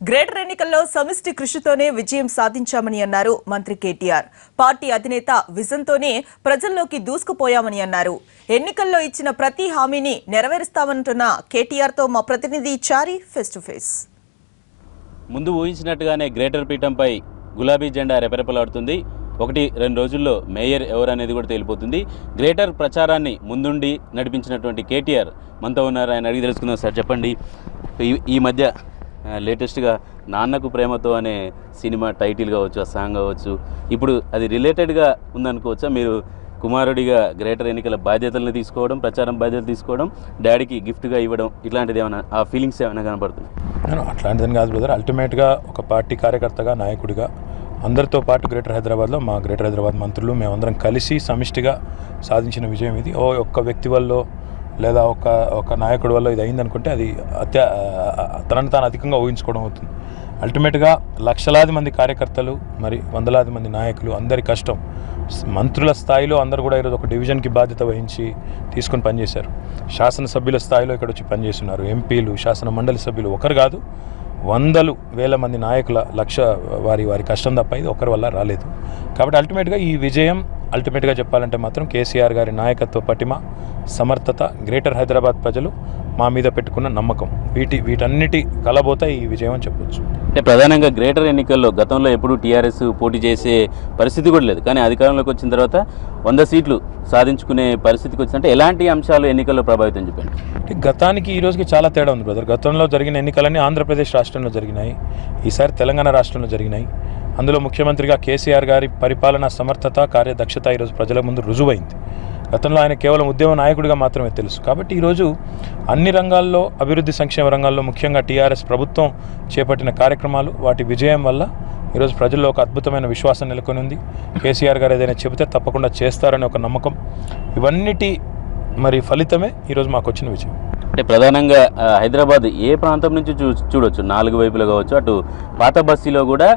Greater ఎన్నికల్లో సమిష్టి కృషితోనే విజయం సాధించామని అన్నారు మంత్రి కేటీఆర్. పార్టీ అధినేత విజన్తోనే ప్రజల్లోకి దూసుకుపోయామని అన్నారు. ఎన్నికల్లో ఇచ్చిన ప్రతి హామీని నెరవేరుస్తామంటున్న కేటీఆర్తో మా ప్రతినిధి చారి ఫేస్ టు ఫేస్. ముందు ఊహించినట్టుగానే గ్రేటర్ పీఠంపై గులాబీ జెండా రెపరెపలాడుతుంది. 1-2 రోజుల్లో మేయర్ ఎవరనేది కూడా తేలిపోతుంది. గ్రేటర్ ప్రచారాన్ని ముందుండి నడిపించినటువంటి కేటీఆర్ మనతో ఉన్నారు. ఆయన అడిగి తెలుసుకుందాం. సార్ చెప్పండి, ఈ మధ్య లేటెస్ట్గా నాన్నకు ప్రేమతో అనే సినిమా టైటిల్ కావచ్చు, ఆ సాంగ్ కావచ్చు, ఇప్పుడు అది రిలేటెడ్గా ఉందనుకోవచ్చా? మీరు కుమారుడిగా గ్రేటర్ ఎన్నికల బాధ్యతలను తీసుకోవడం, ప్రచారం బాధ్యతలు తీసుకోవడం, డాడీకి గిఫ్ట్గా ఇవ్వడం, ఇట్లాంటిది ఏమైనా ఆ ఫీలింగ్స్ ఏమైనా కనపడుతుంది? అట్లాంటిదని కాదు బ్రదర్. అల్టిమేట్గా ఒక పార్టీ కార్యకర్తగా, నాయకుడిగా అందరితో పాటు గ్రేటర్ హైదరాబాద్లో మా గ్రేటర్ హైదరాబాద్ మంత్రులు మేమందరం కలిసి సమిష్టిగా సాధించిన విజయం ఇది. ఒక్క వ్యక్తి వల్ల లేదా ఒక నాయకుడి వల్ల ఇది అయిందనుకుంటే అది తనను తాను అధికంగా ఊహించుకోవడం అవుతుంది. అల్టిమేట్గా లక్షలాది మంది కార్యకర్తలు, మరి వందలాది మంది నాయకులు, అందరి కష్టం, మంత్రుల స్థాయిలో అందరూ కూడా ఈరోజు ఒక డివిజన్కి బాధ్యత వహించి తీసుకొని పనిచేశారు. శాసనసభ్యుల స్థాయిలో ఇక్కడ వచ్చి పనిచేస్తున్నారు. ఎంపీలు, శాసన మండలి సభ్యులు, ఒకరు కాదు వందలు వేల మంది నాయకుల వారి కష్టం తప్ప ఇది ఒకరి వల్ల రాలేదు. కాబట్టి అల్టిమేట్గా ఈ విజయం అల్టిమేట్గా చెప్పాలంటే మాత్రం కేసీఆర్ గారి నాయకత్వ పటిమ, సమర్థత, గ్రేటర్ హైదరాబాద్ ప్రజలు మా మీద పెట్టుకున్న నమ్మకం, వీటన్నిటి కలబోత ఈ విజయం అని చెప్పొచ్చు. అంటే ప్రధానంగా గ్రేటర్ ఎన్నికల్లో గతంలో ఎప్పుడు టీఆర్ఎస్ పోటీ చేసే పరిస్థితి కూడా లేదు, కానీ అధికారంలోకి వచ్చిన తర్వాత 100 సీట్లు సాధించుకునే పరిస్థితికి వచ్చిందంటే ఎలాంటి అంశాలు ఎన్నికల్లో ప్రభావితం చెప్పండి? గతానికి ఈ రోజుకి చాలా తేడా ఉంది బ్రదర్. గతంలో జరిగిన ఎన్నికలన్నీ ఆంధ్రప్రదేశ్ రాష్ట్రంలో జరిగినాయి, ఈసారి తెలంగాణ రాష్ట్రంలో జరిగినాయి. అందులో ముఖ్యమంత్రిగా కేసీఆర్ గారి పరిపాలన సమర్థత, కార్యదక్షత ఈరోజు ప్రజల ముందు రుజువైంది. గతంలో ఆయన కేవలం ఉద్యమ నాయకుడిగా మాత్రమే తెలుసు. కాబట్టి ఈరోజు అన్ని రంగాల్లో, అభివృద్ధి సంక్షేమ రంగాల్లో, ముఖ్యంగా టీఆర్ఎస్ ప్రభుత్వం చేపట్టిన కార్యక్రమాలు, వాటి విజయం వల్ల ఈరోజు ప్రజల్లో ఒక అద్భుతమైన విశ్వాసం నెలకొని ఉంది. కేసీఆర్ గారు ఏదైనా చెబితే తప్పకుండా చేస్తారనే ఒక నమ్మకం, ఇవన్నిటి మరి ఫలితమే ఈరోజు మాకు వచ్చిన విజయం. అంటే ప్రధానంగా హైదరాబాద్ ఏ ప్రాంతం నుంచి చూడొచ్చు, 4 వైపులు కావచ్చు. అటు పాత బస్తీలో కూడా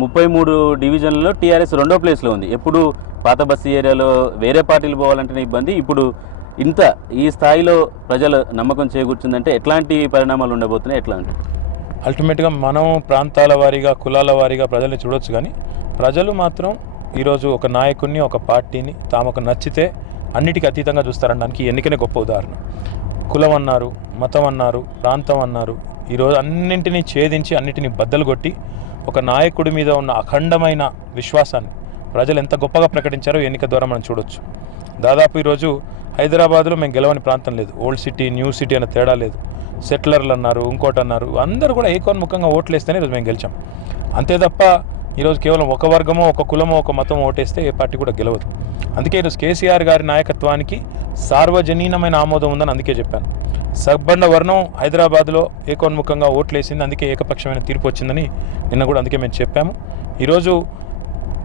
33 డివిజన్లలో టీఆర్ఎస్ 2వ ప్లేస్లో ఉంది. ఎప్పుడు పాత బస్తీ ఏరియాలో వేరే పార్టీలు పోవాలంటేనే ఇబ్బంది, ఇప్పుడు ఈ స్థాయిలో ప్రజల నమ్మకం చేకూర్చుందంటే ఎట్లాంటి పరిణామాలు ఉండబోతున్నాయి? ఎట్లాంటి అల్టిమేట్గా మనం ప్రాంతాల వారీగా, కులాల వారీగా ప్రజల్ని చూడొచ్చు, కానీ ప్రజలు మాత్రం ఈరోజు ఒక నాయకుడిని, ఒక పార్టీని తామకు నచ్చితే అన్నిటికీ అతీతంగా చూస్తారనడానికి ఎన్నికనే గొప్ప ఉదాహరణ. కులం అన్నారు, మతం అన్నారు, ప్రాంతం అన్నారు, ఈరోజు అన్నింటినీ ఛేదించి అన్నింటినీ బద్దలు కొట్టి ఒక నాయకుడి మీద ఉన్న అఖండమైన విశ్వాసాన్ని ప్రజలు ఎంత గొప్పగా ప్రకటించారో ఎన్నిక ద్వారా మనం చూడొచ్చు. దాదాపు ఈరోజు హైదరాబాద్లో మేము గెలవని ప్రాంతం లేదు. ఓల్డ్ సిటీ, న్యూ సిటీ అనే తేడా లేదు. సెటిలర్లు అన్నారు, ఇంకోటి అన్నారు, అందరూ కూడా ఏకోన్ముఖంగా ఓట్లు వేస్తేనే ఈరోజు మేము గెలిచాం. అంతే తప్ప ఈరోజు కేవలం ఒక వర్గమో, ఒక కులమో, ఒక మతమో ఓటేస్తే ఏ పార్టీ కూడా గెలవదు. అందుకే ఈరోజు కేసీఆర్ గారి నాయకత్వానికి సార్వజనీనమైన ఆమోదం ఉందని అందుకే చెప్పాను. సబ్బండ వర్ణం హైదరాబాద్లో ఏకోన్ముఖంగా ఓట్లేసింది, అందుకే ఏకపక్షమైన తీర్పు వచ్చిందని నిన్న కూడా అందుకే మేము చెప్పాము. ఈరోజు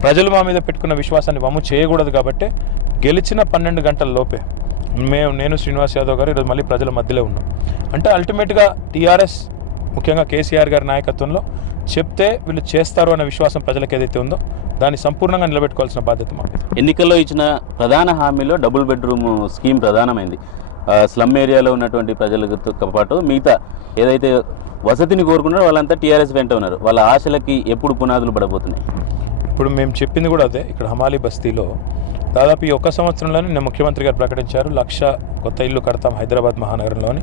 ప్రజలు మా మీద పెట్టుకున్న విశ్వాసాన్ని వమ్ము చేయకూడదు. కాబట్టి గెలిచిన 12 గంటల లోపే నేను శ్రీనివాస్ యాదవ్ గారు ఈరోజు మళ్ళీ ప్రజల మధ్యలో ఉన్నాం. అంటే అల్టిమేట్గా టీఆర్ఎస్ ముఖ్యంగా కేసీఆర్ గారి నాయకత్వంలో చెప్తే వీళ్ళు చేస్తారు అనే విశ్వాసం ప్రజలకు ఏదైతే ఉందో దాన్ని సంపూర్ణంగా నిలబెట్టుకోవాల్సిన బాధ్యత మా మీద. ఎన్నికల్లో ఇచ్చిన ప్రధాన హామీలో డబుల్ బెడ్రూమ్ స్కీమ్ ప్రధానమైంది. స్లమ్ ఏరియాలో ఉన్నటువంటి ప్రజలతో పాటు మిగతా ఏదైతే వసతిని కోరుకున్నారో వాళ్ళంతా టీఆర్ఎస్ వెంట ఉన్నారు. వాళ్ళ ఆశలకి ఎప్పుడు పునాదులు పడబోతున్నాయి? ఇప్పుడు మేము చెప్పింది కూడా అదే. ఇక్కడ హమాలి బస్తీలో దాదాపు ఈ 1 సంవత్సరంలోనే నేను ముఖ్యమంత్రి గారు ప్రకటించారు 1,00,000 కొత్త ఇల్లు కడతాం హైదరాబాద్ మహానగరంలోని.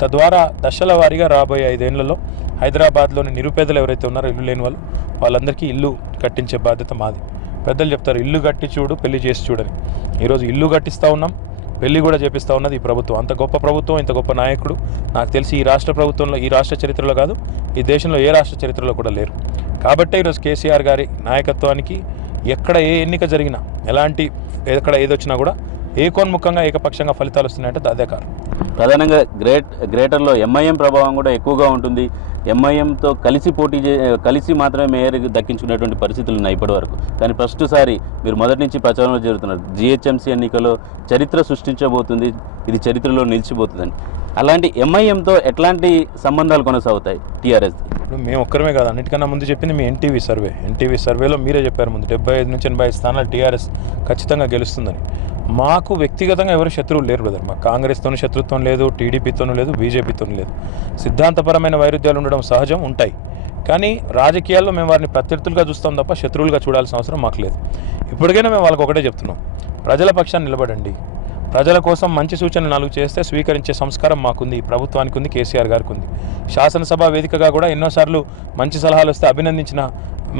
తద్వారా దశల వారీగా రాబోయే 5 ఏళ్లలో హైదరాబాద్లోని నిరుపేదలు ఎవరైతే ఉన్నారో, ఇల్లు లేని వాళ్ళందరికీ ఇల్లు కట్టించే బాధ్యత మాది. పెద్దలు చెప్తారు, ఇల్లు కట్టి చూడు, పెళ్లి చేసి చూడని. ఈరోజు ఇల్లు కట్టిస్తూ ఉన్నాం, పెళ్లి కూడా చేపిస్తూ ఉన్నది ఈ ప్రభుత్వం. అంత గొప్ప ప్రభుత్వం, ఇంత గొప్ప నాయకుడు నాకు తెలిసి ఈ రాష్ట్ర ప్రభుత్వంలో, ఈ రాష్ట్ర చరిత్రలో కాదు, ఈ దేశంలో ఏ రాష్ట్ర చరిత్రలో కూడా లేరు. కాబట్టే ఈరోజు కేసీఆర్ గారి నాయకత్వానికి ఎక్కడ ఏ ఎన్నిక జరిగినా, ఎక్కడ ఏదొచ్చినా కూడా ఏకోన్ముఖంగా, ఏకపక్షంగా ఫలితాలు వస్తున్నాయంటే అదే కారణం. ప్రధానంగా గ్రేటర్లో ఎంఐఎం ప్రభావం కూడా ఎక్కువగా ఉంటుంది. ఎంఐఎంతో కలిసి మాత్రమే మేయర్ దక్కించుకునేటువంటి పరిస్థితులు ఉన్నాయి ఇప్పటి వరకు. కానీ ఫస్ట్సారి మీరు మొదటి నుంచి ప్రచారంలో జరుగుతున్నారు, జిహెచ్ఎంసీ ఎన్నికలో చరిత్ర సృష్టించబోతుంది, ఇది చరిత్రలో నిలిచిపోతుందని. అలాంటి ఎంఐఎంతో ఎట్లాంటి సంబంధాలు కొనసాగుతాయి టీఆర్ఎస్? ఇప్పుడు మేము ఒక్కరమే కాదు, అన్నిటికన్నా ముందు చెప్పింది మీ ఎన్టీవీ సర్వేలో మీరే చెప్పారు ముందు 75 నుంచి 85 స్థానాలు టీఆర్ఎస్ ఖచ్చితంగా గెలుస్తుందని. మాకు వ్యక్తిగతంగా ఎవరు శత్రువులు లేరు బ్రదర్. మాకు కాంగ్రెస్తోనూ శత్రుత్వం లేదు, టీడీపీతోనూ లేదు, బీజేపీతోనూ లేదు. సిద్ధాంతపరమైన వైరుధ్యాలు ఉండడం సహజం, ఉంటాయి. కానీ రాజకీయాల్లో మేము వారిని ప్రత్యర్థులుగా చూస్తాం తప్ప శత్రువులుగా చూడాల్సిన అవసరం మాకు లేదు. ఇప్పటికైనా మేము వాళ్ళకి ఒకటే చెప్తున్నాం, ప్రజల పక్షాన్ని నిలబడండి. ప్రజల కోసం మంచి సూచనలు 4 చేస్తే స్వీకరించే సంస్కారం మాకుంది, ప్రభుత్వానికి ఉంది, కేసీఆర్ గారికి ఉంది. శాసనసభ వేదికగా కూడా ఎన్నోసార్లు మంచి సలహాలు వస్తే అభినందించిన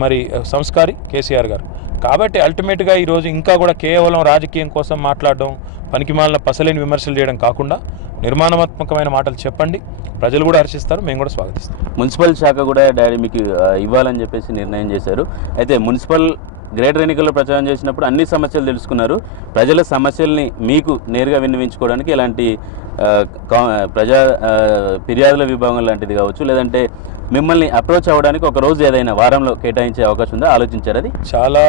మరి సంస్కారి కేసీఆర్ గారు. కాబట్టి అల్టిమేట్గా ఈరోజు ఇంకా కూడా కేవలం రాజకీయం కోసం మాట్లాడడం, పనికిమాలిన పసలేని విమర్శలు చేయడం కాకుండా నిర్మాణాత్మకమైన మాటలు చెప్పండి, ప్రజలు కూడా హర్షిస్తారు, మేము కూడా స్వాగతిస్తాం. మున్సిపల్ శాఖ కూడా డాడీ మీకు ఇవ్వాలని చెప్పేసి నిర్ణయం చేశారు. అయితే మున్సిపల్ గ్రేటర్ ఎన్నికల్లో ప్రచారం చేసినప్పుడు అన్ని సమస్యలు తెలుసుకున్నారు. ప్రజల సమస్యల్ని మీకు నేరుగా విన్నవించుకోవడానికి ఇలాంటి ప్రజా ఫిర్యాదుల విభాగం లాంటిది కావచ్చు, లేదంటే మిమ్మల్ని అప్రోచ్ అవ్వడానికి ఒక రోజు ఏదైనా వారంలో కేటాయించే అవకాశం ఉందా? ఆలోచించారు? అది చాలా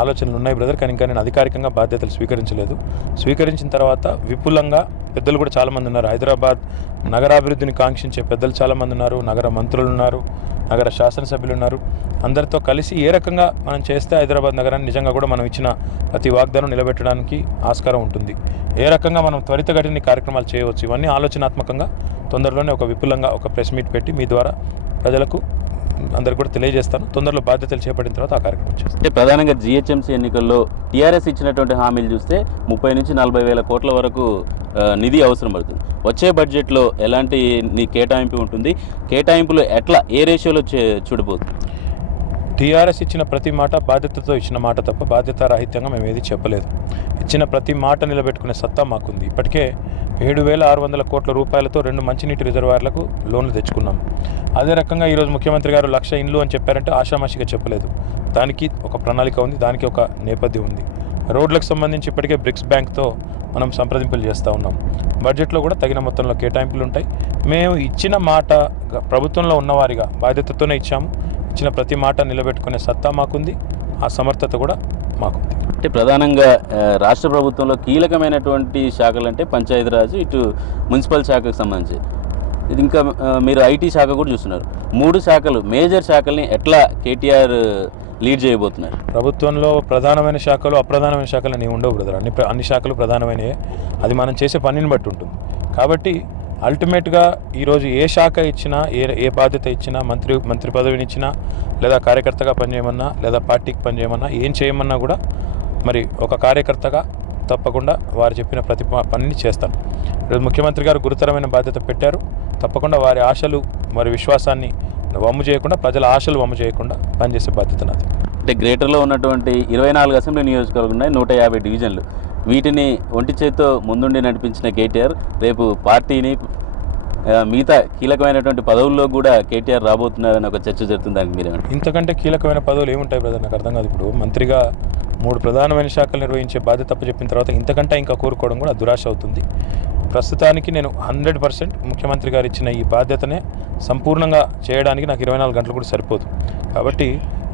ఆలోచనలు ఉన్నాయి బ్రదర్, కానీ ఇంకా నేను అధికారికంగా బాధ్యతలు స్వీకరించలేదు. స్వీకరించిన తర్వాత విపులంగా పెద్దలు కూడా చాలామంది ఉన్నారు. హైదరాబాద్ నగరాభివృద్ధిని కాంక్షించే పెద్దలు చాలామంది ఉన్నారు, నగర మంత్రులు ఉన్నారు, నగర శాసనసభ్యులు ఉన్నారు. అందరితో కలిసి ఏ రకంగా మనం చేస్తే హైదరాబాద్ నగరాన్ని నిజంగా కూడా మనం ఇచ్చిన ప్రతి వాగ్దానం నిలబెట్టడానికి ఆస్కారం ఉంటుంది, ఏ రకంగా మనం త్వరితగతిని కార్యక్రమాలు చేయవచ్చు, ఇవన్నీ ఆలోచనాత్మకంగా తొందరలోనే ఒక విపులంగా ఒక ప్రెస్ మీట్ పెట్టి మీ ద్వారా ప్రజలకు అందరికి కూడా తెలియజేస్తాను. తొందరలో బాధ్యతలు చేపట్టిన తర్వాత ఆ కార్యక్రమం చేస్తాను. అంటే ప్రధానంగా జిహెచ్ఎంసీ ఎన్నికల్లో టీఆర్ఎస్ ఇచ్చినటువంటి హామీలు చూస్తే 30 నుంచి 40 వేల కోట్ల వరకు నిధి అవసరం పడుతుంది. వచ్చే బడ్జెట్లో ఎలాంటి కేటాయింపు ఉంటుంది? కేటాయింపులు ఎట్లా, ఏ రేషియోలో చూడబోతుంది? టీఆర్ఎస్ ఇచ్చిన ప్రతి మాట బాధ్యతతో ఇచ్చిన మాట తప్ప బాధ్యతారాహిత్యంగా మేము ఏది చెప్పలేదు. ఇచ్చిన ప్రతి మాట నిలబెట్టుకునే సత్తా మాకుంది. ఇప్పటికే 7,600 కోట్ల రూపాయలతో 2 మంచినీటి రిజర్వాయర్లకు లోన్లు తెచ్చుకున్నాం. అదే రకంగా ఈరోజు ముఖ్యమంత్రి గారు 1,00,000 ఇండ్లు అని చెప్పారంటే ఆషామాషిగా చెప్పలేదు. దానికి ఒక ప్రణాళిక ఉంది, దానికి ఒక నేపథ్యం ఉంది. రోడ్లకు సంబంధించి ఇప్పటికే బ్రిక్స్ బ్యాంక్తో మనం సంప్రదింపులు చేస్తూ ఉన్నాం. బడ్జెట్లో కూడా తగిన మొత్తంలో కేటాయింపులు ఉంటాయి. మేము ఇచ్చిన మాట ప్రభుత్వంలో ఉన్నవారిగా బాధ్యతతోనే ఇచ్చాము. ఇచ్చిన ప్రతి మాట నిలబెట్టుకునే సత్తా మాకుంది, ఆ సమర్థత కూడా మాకుంది. అంటే ప్రధానంగా రాష్ట్ర ప్రభుత్వంలో కీలకమైనటువంటి శాఖలు అంటే పంచాయతీరాజ్, ఇటు మున్సిపల్ శాఖకు సంబంధించి, ఇది ఇంకా మీరు ఐటీ శాఖ కూడా చూస్తున్నారు. 3 శాఖలు, మేజర్ శాఖల్ని ఎట్లా కేటీఆర్ లీడ్ చేయబోతున్నారు? ప్రభుత్వంలో ప్రధానమైన శాఖలు, అప్రధానమైన శాఖలు అనేవి ఉండవు బ్రదర్. అన్ని శాఖలు ప్రధానమైనవే. అది మనం చేసే పనిని బట్టి ఉంటుంది. కాబట్టి అల్టిమేట్గా ఈరోజు ఏ శాఖ ఇచ్చినా, ఏ బాధ్యత ఇచ్చినా, మంత్రి పదవిని ఇచ్చినా, లేదా కార్యకర్తగా పనిచేయమన్నా, లేదా పార్టీకి పనిచేయమన్నా, ఏం చేయమన్నా కూడా మరి ఒక కార్యకర్తగా తప్పకుండా వారు చెప్పిన ప్రతి పనిని చేస్తాను. ఈరోజు ముఖ్యమంత్రి గారు గురుతరమైన బాధ్యత పెట్టారు. తప్పకుండా వారి ఆశలు, వారి విశ్వాసాన్ని వమ్ము చేయకుండా, ప్రజల ఆశలు వమ్ము చేయకుండా పనిచేసే బాధ్యత నాది. అంటే గ్రేటర్లో ఉన్నటువంటి 24 అసెంబ్లీ నియోజకవర్గాలు ఉన్నాయి, 150 డివిజన్లు. వీటిని ఒంటి చేత్తో ముందుండి నడిపించిన కేటీఆర్ రేపు పార్టీని మిగతా కీలకమైనటువంటి పదవుల్లో కూడా కేటీఆర్ రాబోతున్నారని ఒక చర్చ జరుగుతుంది. దానికి మీరే ఇంతకంటే కీలకమైన పదవులు ఏముంటాయి బ్రదర్? నాకు అర్థం కాదు. ఇప్పుడు మంత్రిగా 3 ప్రధానమైన శాఖలు నిర్వహించే బాధ్యత చెప్పిన తర్వాత ఇంతకంటే ఇంకా కోరుకోవడం కూడా దురాశ అవుతుంది. ప్రస్తుతానికి నేను 100% ముఖ్యమంత్రి గారు ఇచ్చిన ఈ బాధ్యతనే సంపూర్ణంగా చేయడానికి నాకు 24 గంటలు కూడా సరిపోదు. కాబట్టి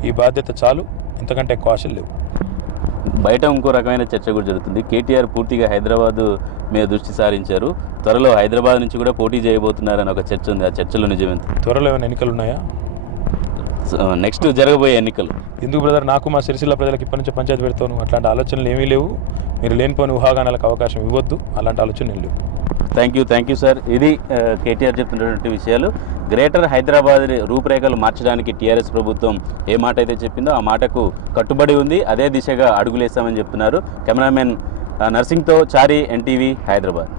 ఈ బాధ్యత చాలు, ఇంతకంటే ఎక్కువ ఆశలు లేవు. బయట ఇంకో రకమైన చర్చ కూడా జరుగుతుంది. కేటీఆర్ పూర్తిగా హైదరాబాద్ మీద దృష్టి సారించారు, త్వరలో హైదరాబాద్ నుంచి కూడా పోటీ చేయబోతున్నారని ఒక చర్చ ఉంది. ఆ చర్చలో నిజమేంత? త్వరలో ఏమైనా ఎన్నికలు ఉన్నాయా? నెక్స్ట్ జరగబోయే ఎన్నికలు ఎందుకు బ్రదర్? నాకు మా సిరిసిల్ల ప్రజలకు ఇప్పటి నుంచి పంచాయతీ పెడతాను. అట్లాంటి ఆలోచనలు ఏమీ లేవు. మీరు లేనిపోని ఊహాగానాలకు అవకాశం ఇవ్వద్దు. అలాంటి ఆలోచనలు లేవు. Thank you sir. ఇది కేటీఆర్ చెప్తున్నటువంటి విషయాలు. గ్రేటర్ హైదరాబాద్ రూపురేఖలు మార్చడానికి టీఆర్ఎస్ ప్రభుత్వం ఏ మాట అయితే చెప్పిందో ఆ మాటకు కట్టుబడి ఉంది. అదే దిశగా అడుగులేస్తామని చెప్తున్నారు. కెమెరామెన్ నర్సింగ్తో చారి, ఎన్టీవీ, హైదరాబాద్.